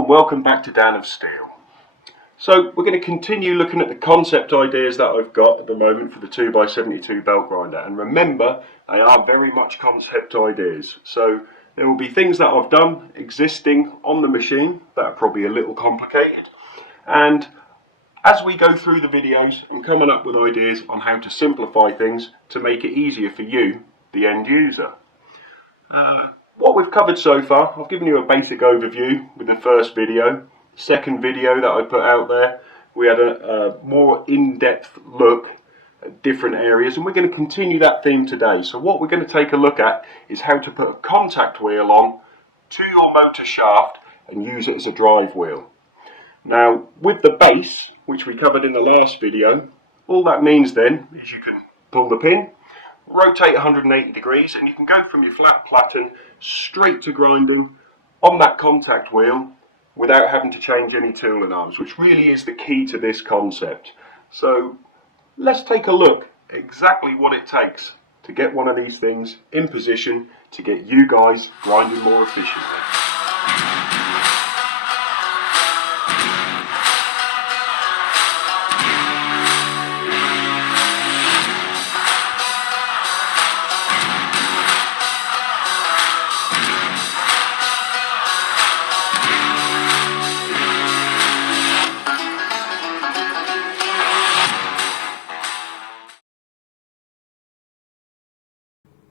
and welcome back to Dan of Steel. So we're going to continue looking at the concept ideas that I've got at the moment for the 2x72 belt grinder, and remember, they are very much concept ideas. So there will be things that I've done existing on the machine that are probably a little complicated, and as we go through the videos and coming up with ideas on how to simplify things to make it easier for you, the end user. What we've covered so far, I've given you a basic overview with the first video. Second video that I put out there, we had a more in-depth look at different areas, and we're going to continue that theme today. So what we're going to take a look at is how to put a contact wheel on to your motor shaft and use it as a drive wheel. Now with the base, which we covered in the last video, all that means then is you can pull the pin, rotate 180 degrees, and you can go from your flat platen straight to grinding on that contact wheel without having to change any tooling arms, which really is the key to this concept. So let's take a look at exactly what it takes to get one of these things in position to get you guys grinding more efficiently.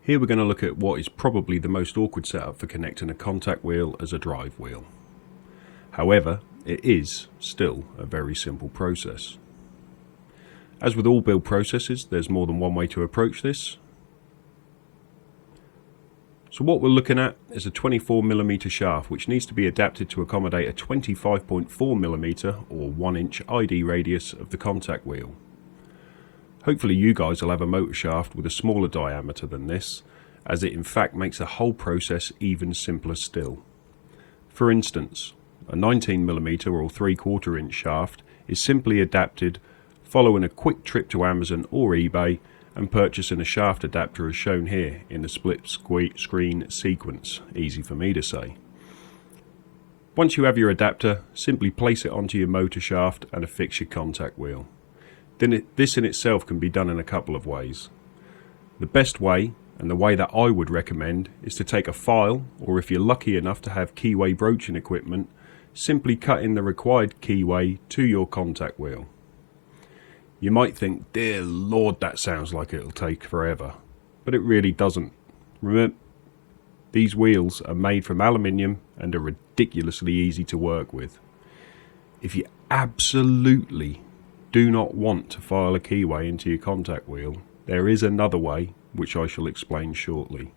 Here we're going to look at what is probably the most awkward setup for connecting a contact wheel as a drive wheel. However, it is still a very simple process. As with all build processes, there's more than one way to approach this. So what we're looking at is a 24mm shaft, which needs to be adapted to accommodate a 25.4mm or 1-inch ID radius of the contact wheel. Hopefully you guys will have a motor shaft with a smaller diameter than this, as it in fact makes the whole process even simpler still. For instance, a 19mm or 3/4 inch shaft is simply adapted following a quick trip to Amazon or eBay and purchasing a shaft adapter as shown here in the split screen sequence. Easy for me to say. Once you have your adapter, simply place it onto your motor shaft and affix your contact wheel. Then this in itself can be done in a couple of ways. The best way, and the way that I would recommend, is to take a file, or if you're lucky enough to have keyway broaching equipment, simply cut in the required keyway to your contact wheel. You might think, dear Lord, that sounds like it'll take forever, but it really doesn't. Remember, these wheels are made from aluminium and are ridiculously easy to work with. If you absolutely do not want to file a keyway into your contact wheel, there is another way, which I shall explain shortly.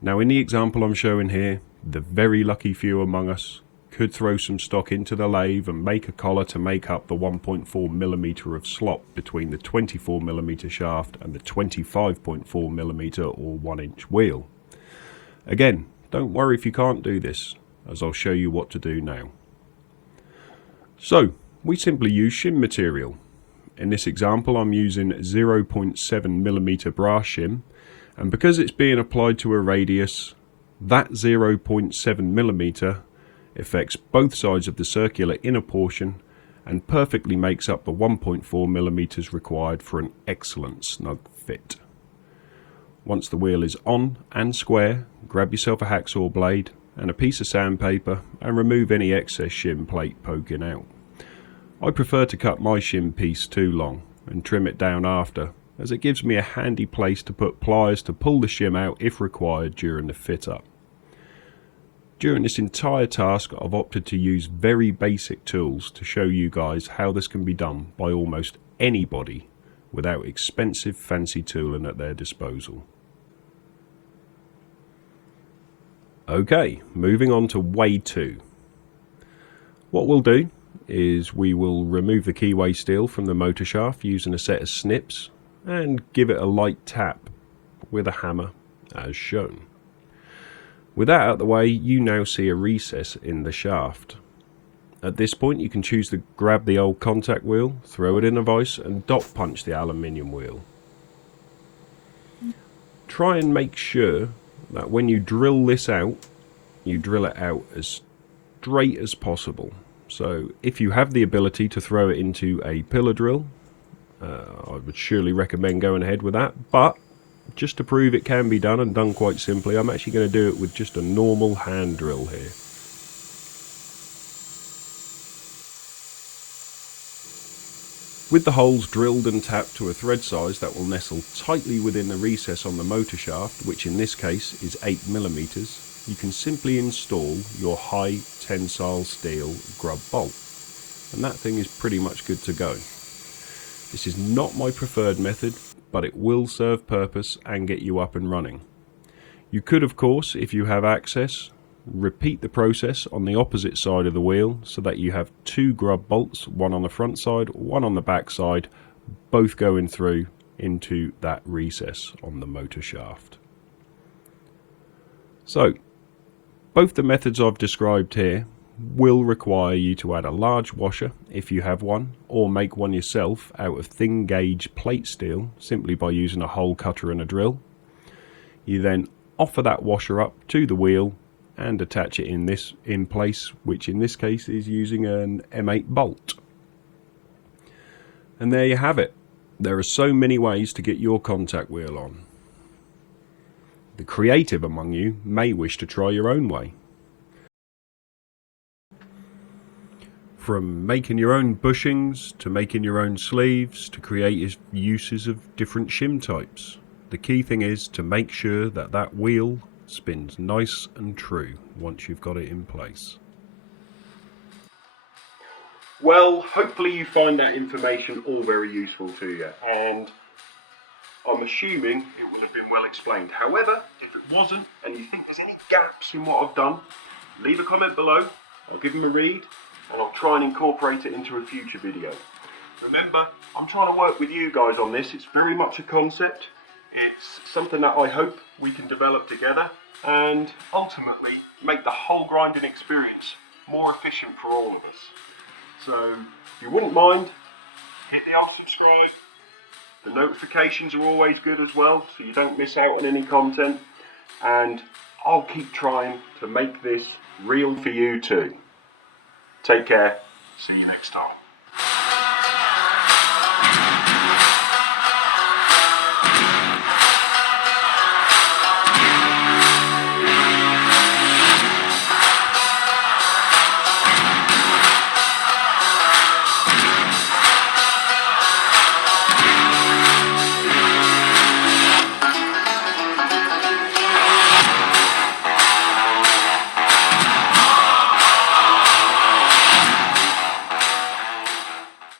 Now in the example I'm showing here, the very lucky few among us could throw some stock into the lathe and make a collar to make up the 1.4mm of slop between the 24mm shaft and the 25.4mm or 1-inch wheel. Again, don't worry if you can't do this, as I'll show you what to do now. So, we simply use shim material. In this example I'm using 0.7mm brass shim, and because it's being applied to a radius, that 0.7mm affects both sides of the circular inner portion and perfectly makes up the 1.4mm required for an excellent snug fit. Once the wheel is on and square, grab yourself a hacksaw blade and a piece of sandpaper and remove any excess shim plate poking out. I prefer to cut my shim piece too long and trim it down after, as it gives me a handy place to put pliers to pull the shim out if required during the fit up. During this entire task I've opted to use very basic tools to show you guys how this can be done by almost anybody without expensive fancy tooling at their disposal. Okay, moving on to way 2. What we'll do is we will remove the keyway steel from the motor shaft using a set of snips and give it a light tap with a hammer as shown. With that out of the way, you now see a recess in the shaft. At this point you can choose to grab the old contact wheel, throw it in a vise and dot punch the aluminium wheel. Try and make sure that when you drill this out, you drill it out as straight as possible. So if you have the ability to throw it into a pillar drill, I would surely recommend going ahead with that. But just to prove it can be done, and done quite simply, I'm actually going to do it with just a normal hand drill here. With the holes drilled and tapped to a thread size that will nestle tightly within the recess on the motor shaft, which in this case is 8mm, you can simply install your high tensile steel grub bolt. And that thing is pretty much good to go. This is not my preferred method, but it will serve purpose and get you up and running. You could, of course, if you have access, repeat the process on the opposite side of the wheel so that you have 2 grub bolts, one on the front side, one on the back side, both going through into that recess on the motor shaft. So, both the methods I've described here will require you to add a large washer if you have one, or make one yourself out of thin gauge plate steel simply by using a hole cutter and a drill. You then offer that washer up to the wheel and attach it in place, which in this case is using an M8 bolt. And there you have it. There are so many ways to get your contact wheel on. The creative among you may wish to try your own way. From making your own bushings, to making your own sleeves, to creative uses of different shim types. The key thing is to make sure that that wheel spins nice and true once you've got it in place. Well, hopefully you find that information all very useful to you, and I'm assuming it will have been well explained. However, if it wasn't and you think there's any gaps in what I've done, leave a comment below. I'll give them a read and I'll try and incorporate it into a future video. Remember, I'm trying to work with you guys on this. It's very much a concept. It's something that I hope we can develop together and ultimately make the whole grinding experience more efficient for all of us. So if you wouldn't mind, hit the old subscribe. The notifications are always good as well, so you don't miss out on any content. And I'll keep trying to make this real for you too. Take care. See you next time.